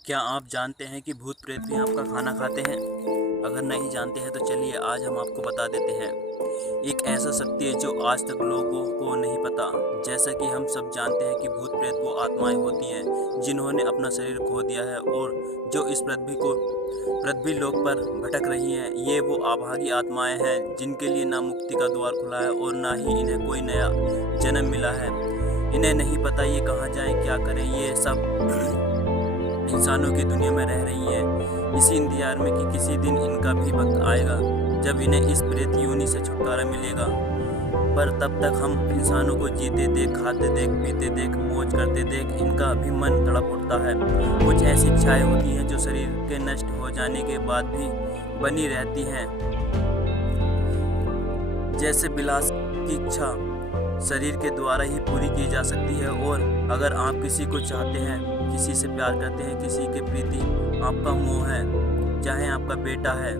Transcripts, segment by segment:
क्या आप जानते हैं कि भूत प्रेत भी आपका खाना खाते हैं? अगर नहीं जानते हैं तो चलिए आज हम आपको बता देते हैं। एक ऐसा शक्ति है जो आज तक लोगों को नहीं पता। जैसा कि हम सब जानते हैं कि भूत प्रेत वो आत्माएं होती हैं जिन्होंने अपना शरीर खो दिया है और जो इस पृथ्वी लोक पर भटक रही हैं। ये वो अभागी आत्माएं हैं जिनके लिए ना मुक्ति का द्वार खुला है और ना ही इन्हें कोई नया जन्म मिला है। इन्हें नहीं पता ये कहाँ जाएं, क्या करें। ये सब इंसानों की दुनिया में रह रही हैं, इसी इंतजार में कि किसी दिन इनका भी वक्त आएगा जब इन्हें इस प्रेत योनि से छुटकारा मिलेगा। पर तब तक हम इंसानों को जीते देख, खाते देख, पीते देख, मौज करते देख इनका भी मन तड़प उठता है। कुछ ऐसी इच्छाएं होती हैं जो शरीर के नष्ट हो जाने के बाद भी बनी रहती हैं। जैसे विलास की इच्छा शरीर के द्वारा ही पूरी की जा सकती है। और अगर आप किसी को चाहते हैं, किसी से प्यार करते हैं, किसी के प्रति आपका मोह है, चाहे आपका बेटा है,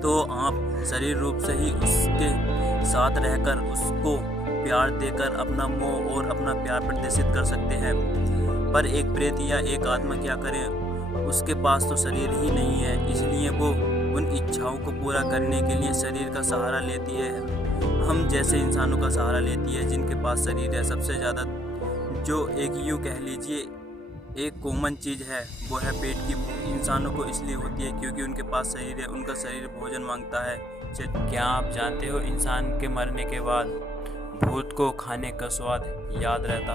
तो आप शरीर रूप से ही उसके साथ रहकर उसको प्यार देकर अपना मोह और अपना प्यार प्रदर्शित कर सकते हैं। पर एक प्रेत या एक आत्मा क्या करे, उसके पास तो शरीर ही नहीं है, इसलिए वो उन इच्छाओं को पूरा करने के लिए शरीर का सहारा लेती है। हम जैसे इंसानों का सहारा लेती है जिनके पास शरीर है। सबसे ज़्यादा जो एक यूँ कह लीजिए एक कॉमन चीज़ है वो है पेट की भूख। इंसानों को इसलिए होती है क्योंकि उनके पास शरीर है, उनका शरीर भोजन मांगता है। क्या आप जानते हो इंसान के मरने के बाद भूत को खाने का स्वाद याद रहता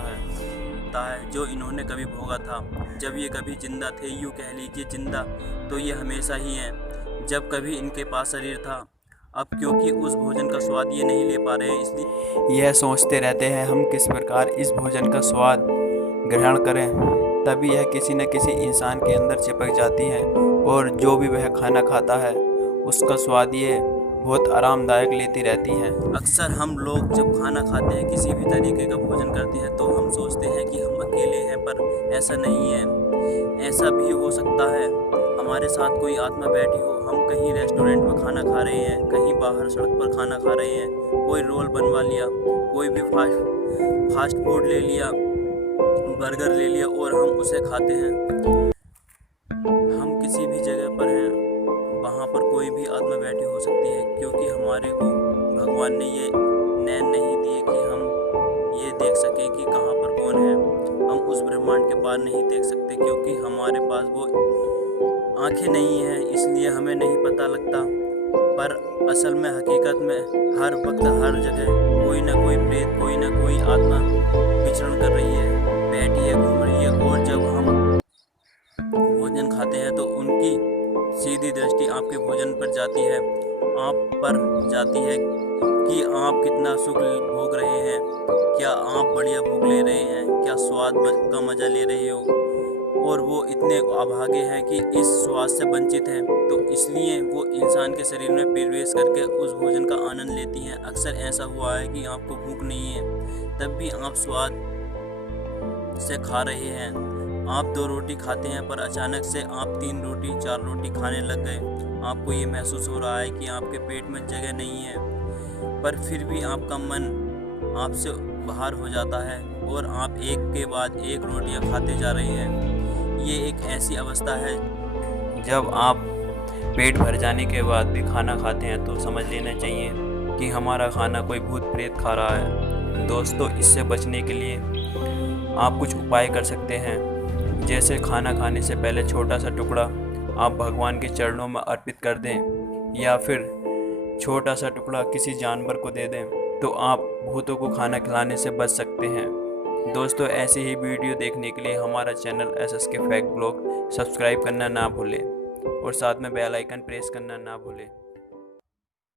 है जो इन्होंने कभी भोगा था जब ये कभी जिंदा थे। यूँ कह लीजिए जिंदा तो ये हमेशा ही हैं जब कभी इनके पास शरीर था। अब क्योंकि उस भोजन का स्वाद ये नहीं ले पा रहे हैं, इसलिए यह सोचते रहते हैं हम किस प्रकार इस भोजन का स्वाद ग्रहण करें। तभी यह किसी न किसी इंसान के अंदर चिपक जाती हैं और जो भी वह खाना खाता है उसका स्वाद ये बहुत आरामदायक लेती रहती हैं। अक्सर हम लोग जब खाना खाते हैं, किसी भी तरीके का भोजन करते हैं, तो हम सोचते हैं कि हम अकेले हैं, पर ऐसा नहीं है। ऐसा भी हो सकता है हमारे साथ कोई आत्मा बैठी हो। हम कहीं रेस्टोरेंट में खाना खा रहे हैं, कहीं बाहर सड़क पर खाना खा रहे हैं, कोई रोल बनवा लिया, कोई भी फास्ट फूड ले लिया, बर्गर ले लिया और हम उसे खाते हैं। हम किसी भी जगह पर हैं, वहाँ पर कोई भी आत्मा बैठी हो सकती है क्योंकि हमारे को भगवान ने ये नैन नहीं दिए कि हम ये देख सकें कि कहाँ पर कौन है। हम उस ब्रह्मांड के पार नहीं देख सकते क्योंकि हमारे पास वो आंखें नहीं हैं, इसलिए हमें नहीं पता लगता। पर असल में हकीकत में हर वक्त हर जगह कोई ना कोई प्रेत, कोई ना कोई आत्मा विचरण कर रही है, बैठी है, घूम रही है। और जब हम भोजन खाते हैं तो उनकी सीधी दृष्टि आपके भोजन पर जाती है, आप पर जाती है कि आप कितना सुख भोग रहे हैं, क्या आप बढ़िया भोग ले रहे हैं, क्या स्वाद का मज़ा ले रहे हो। और वो इतने अभागे हैं कि इस स्वाद से वंचित हैं, तो इसलिए वो इंसान के शरीर में प्रवेश करके उस भोजन का आनंद लेती हैं। अक्सर ऐसा हुआ है कि आपको भूख नहीं है, तब भी आप स्वाद से खा रहे हैं। आप 2 रोटी खाते हैं पर अचानक से आप 3 रोटी 4 रोटी खाने लग गए। आपको ये महसूस हो रहा है कि आपके पेट में जगह नहीं है, पर फिर भी आपका मन आपसे बाहर हो जाता है और आप एक के बाद एक रोटियां खाते जा रहे हैं। ये एक ऐसी अवस्था है जब आप पेट भर जाने के बाद भी खाना खाते हैं तो समझ लेना चाहिए कि हमारा खाना कोई भूत प्रेत खा रहा है। दोस्तों, इससे बचने के लिए आप कुछ उपाय कर सकते हैं। जैसे खाना खाने से पहले छोटा सा टुकड़ा आप भगवान के चरणों में अर्पित कर दें, या फिर छोटा सा टुकड़ा किसी जानवर को दे दें, तो आप भूतों को खाना खिलाने से बच सकते हैं। दोस्तों, ऐसे ही वीडियो देखने के लिए हमारा channel SSK fact blog subscribe करना ना भूलें और साथ में बेल आइकन प्रेस करना ना भूलें।